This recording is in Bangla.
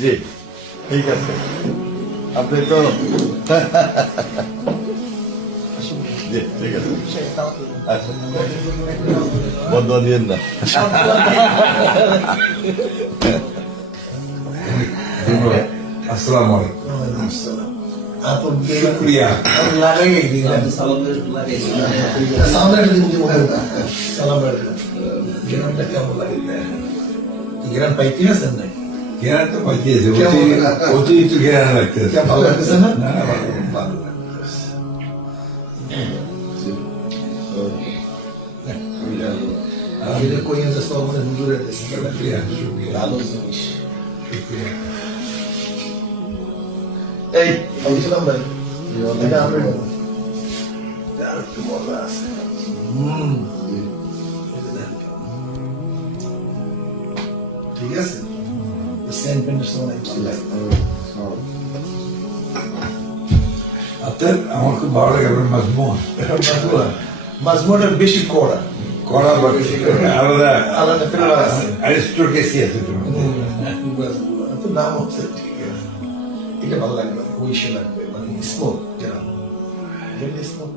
জি ঠিক আছে আপনি তো জি ঠিক আছে আচ্ছা বন্ধ দিয়েন না আসসালামু আলাইকুম आप शुक्रिया लगाइए गिरानটা কেমন লাগে गिरान পাইতে আছেন নাকি জ্ঞান তো পাইতেছে অতিরিক্ত জ্ঞান লাগতেছে ভালো লাগতেছে না না ভালো লাগতেছে এটা কই আছে সব মনে হুজুরে দেশে শুক্রিয়া শুক্রিয়া ভালো জিনিস শুক্রিয়া এই বলছিলাম ভাই এটা আমরা আর একটু মজা আছে ঠিক আছে সেন্ট পেন্ডের সময় ভালো লাগে আপনার আমার খুব ভালো লাগে আপনার মাজমুন মাজমুনটা বেশি কড়া করা বা বেশি করে আলাদা আলাদা ফ্লেভার আছে অ্যারিস্টোক্রেসি আছে তো নাম হচ্ছে ঠিক আছে এটা ভালো লাগবে ওইসে লাগবে মানে স্মোক যেরকম স্মোক